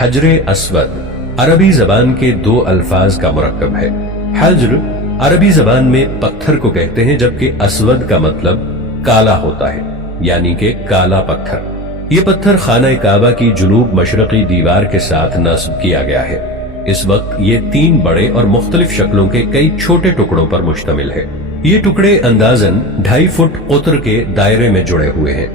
حجر اسود عربی زبان کے دو الفاظ کا مرکب ہے۔ حجر عربی زبان میں پتھر کو کہتے ہیں، جبکہ اسود کا مطلب کالا ہوتا ہے، یعنی کہ کالا پتھر۔ یہ پتھر خانہ کعبہ کی جنوب مشرقی دیوار کے ساتھ نصب کیا گیا ہے۔ اس وقت یہ 3 بڑے اور مختلف شکلوں کے کئی چھوٹے ٹکڑوں پر مشتمل ہے۔ یہ ٹکڑے اندازاً 2.5 فٹ قطر کے دائرے میں جڑے ہوئے ہیں،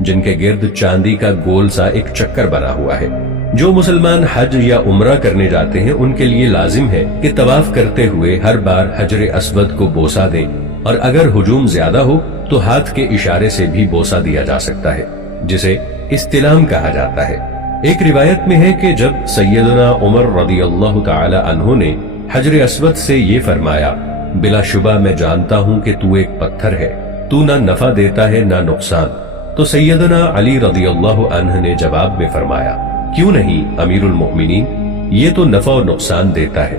جن کے گرد چاندی کا گول سا ایک چکر بنا ہوا ہے۔ جو مسلمان حج یا عمرہ کرنے جاتے ہیں ان کے لیے لازم ہے کہ طواف کرتے ہوئے ہر بار حجر اسود کو بوسہ دیں، اور اگر ہجوم زیادہ ہو تو ہاتھ کے اشارے سے بھی بوسہ دیا جا سکتا ہے، جسے استلام کہا جاتا ہے۔ ایک روایت میں ہے کہ جب سیدنا عمر رضی اللہ تعالی عنہ نے حجر اسود سے یہ فرمایا، بلا شبہ میں جانتا ہوں کہ تو ایک پتھر ہے، تو نہ نفع دیتا ہے نہ نقصان، تو سیدنا علی رضی اللہ عنہ نے جواب میں فرمایا، کیوں نہیں امیر المؤمنین، یہ تو نفع و نقصان دیتا ہے۔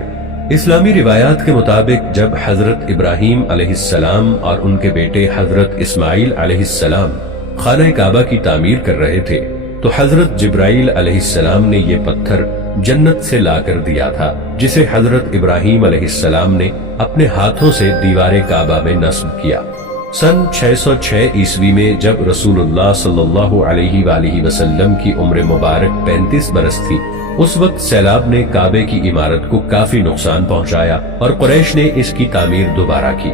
اسلامی روایات کے مطابق جب حضرت ابراہیم علیہ السلام اور ان کے بیٹے حضرت اسماعیل علیہ السلام خانہ کعبہ کی تعمیر کر رہے تھے تو حضرت جبرائیل علیہ السلام نے یہ پتھر جنت سے لا کر دیا تھا، جسے حضرت ابراہیم علیہ السلام نے اپنے ہاتھوں سے دیوار کعبہ میں نصب کیا۔ سن 606 عیسوی میں جب رسول اللہ صلی اللہ علیہ وآلہ وسلم کی عمر مبارک 35 برس تھی، اس وقت سیلاب نے کعبے کی عمارت کو کافی نقصان پہنچایا اور قریش نے اس کی تعمیر دوبارہ کی۔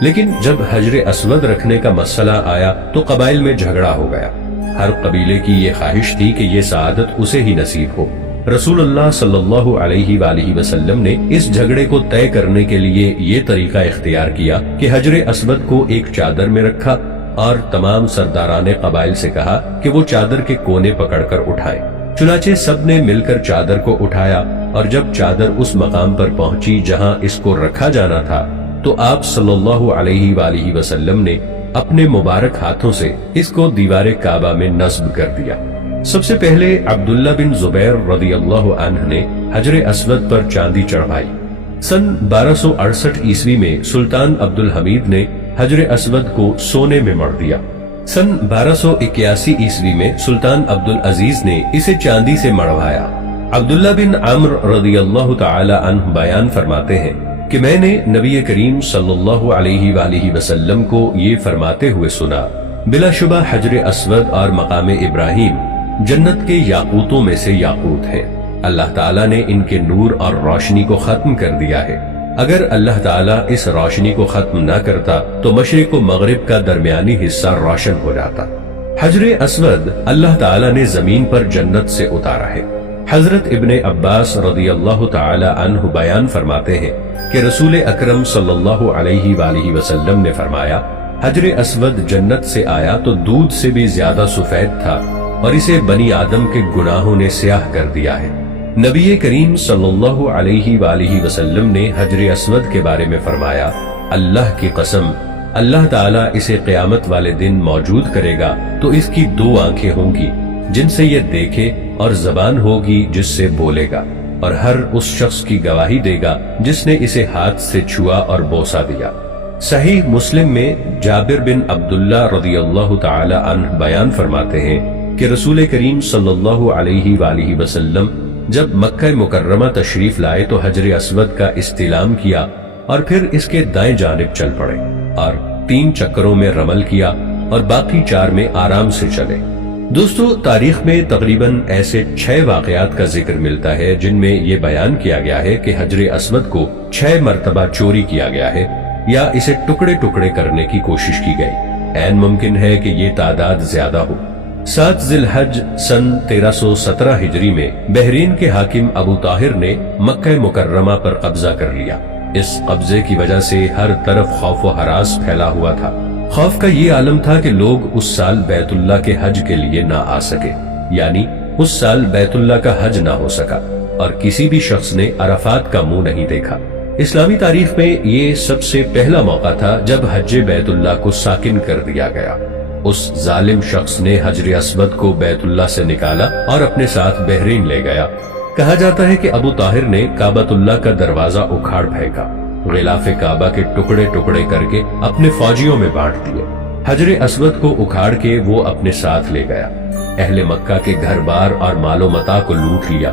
لیکن جب حجر اسود رکھنے کا مسئلہ آیا تو قبائل میں جھگڑا ہو گیا۔ ہر قبیلے کی یہ خواہش تھی کہ یہ سعادت اسے ہی نصیب ہو۔ رسول اللہ صلی اللہ علیہ وآلہ وسلم نے اس جھگڑے کو طے کرنے کے لیے یہ طریقہ اختیار کیا کہ حجر اسود کو ایک چادر میں رکھا اور تمام سرداران قبائل سے کہا کہ وہ چادر کے کونے پکڑ کر اٹھائیں۔ چنانچہ سب نے مل کر چادر کو اٹھایا، اور جب چادر اس مقام پر پہنچی جہاں اس کو رکھا جانا تھا تو آپ صلی اللہ علیہ وآلہ وسلم نے اپنے مبارک ہاتھوں سے اس کو دیوار کعبہ میں نصب کر دیا۔ سب سے پہلے عبداللہ بن زبیر رضی اللہ عنہ نے حجر اسود پر چاندی چڑھائی۔ سن 1268 عیسوی میں سلطان عبد الحمید نے حجر اسود کو سونے میں مڑ دیا۔ سن 1281 عیسوی میں سلطان عبد العزیز نے اسے چاندی سے مڑوایا۔ عبداللہ بن عمرو رضی اللہ تعالی عنہ بیان فرماتے ہیں کہ میں نے نبی کریم صلی اللہ علیہ وآلہ وسلم کو یہ فرماتے ہوئے سنا، بلا شبہ حجر اسود اور مقام ابراہیم جنت کے یاقوتوں میں سے یاقوت ہے۔ اللہ تعالیٰ نے ان کے نور اور روشنی کو ختم کر دیا ہے۔ اگر اللہ تعالیٰ اس روشنی کو ختم نہ کرتا تو مشرق و مغرب کا درمیانی حصہ روشن ہو جاتا۔ حجر اسود اللہ تعالیٰ نے زمین پر جنت سے اتارا ہے۔ حضرت ابن عباس رضی اللہ تعالی عنہ بیان فرماتے ہیں کہ رسول اکرم صلی اللہ علیہ وآلہ وسلم نے فرمایا، حجر اسود جنت سے آیا تو دودھ سے بھی زیادہ سفید تھا، اور اسے بنی آدم کے گناہوں نے سیاہ کر دیا ہے۔ نبی کریم صلی اللہ علیہ وآلہ وسلم نے حجر اسود کے بارے میں فرمایا، اللہ کی قسم، اللہ تعالیٰ اسے قیامت والے دن موجود کرے گا تو اس کی 2 آنکھیں ہوں گی جن سے یہ دیکھے، اور زبان ہوگی جس سے بولے گا، اور ہر اس شخص کی گواہی دے گا جس نے اسے ہاتھ سے چھوا اور بوسہ دیا۔ صحیح مسلم میں جابر بن عبداللہ رضی اللہ تعالی عنہ بیان فرماتے ہیں کہ رسول کریم صلی اللہ علیہ وآلہ وسلم جب مکہ مکرمہ تشریف لائے تو حجر اسود کا استلام کیا اور پھر اس کے دائیں جانب چل پڑے اور 3 چکروں میں رمل کیا اور باقی 4 میں آرام سے چلے۔ دوستو، تاریخ میں تقریباً ایسے 6 واقعات کا ذکر ملتا ہے جن میں یہ بیان کیا گیا ہے کہ حجر اسود کو 6 مرتبہ چوری کیا گیا ہے یا اسے ٹکڑے ٹکڑے کرنے کی کوشش کی گئی۔ عین ممکن ہے کہ یہ تعداد زیادہ ہو۔ 7 ذی الحج سن 1317 ہجری میں بحرین کے حاکم ابو طاہر نے مکہ مکرمہ پر قبضہ کر لیا۔ اس قبضے کی وجہ سے ہر طرف خوف و ہراس پھیلا ہوا تھا۔ خوف کا یہ عالم تھا کہ لوگ اس سال بیت اللہ کے حج کے لیے نہ آ سکے، یعنی اس سال بیت اللہ کا حج نہ ہو سکا، اور کسی بھی شخص نے عرفات کا منہ نہیں دیکھا۔ اسلامی تاریخ میں یہ سب سے پہلا موقع تھا جب حج بیت اللہ کو ساکن کر دیا گیا۔ اس ظالم شخص نے حجر اسود کو بیت اللہ سے نکالا اور اپنے ساتھ بحرین لے گیا۔ کہا جاتا ہے کہ ابو طاہر نے کعبۃ اللہ کا دروازہ اکھاڑ پھینکا، غلاف کعبہ کے ٹکڑے ٹکڑے کر کے اپنے فوجیوں میں بانٹ دیے۔ حجر اسود کو اکھاڑ کے وہ اپنے ساتھ لے گیا، اہل مکہ کے گھر بار اور مال و متاع کو لوٹ لیا،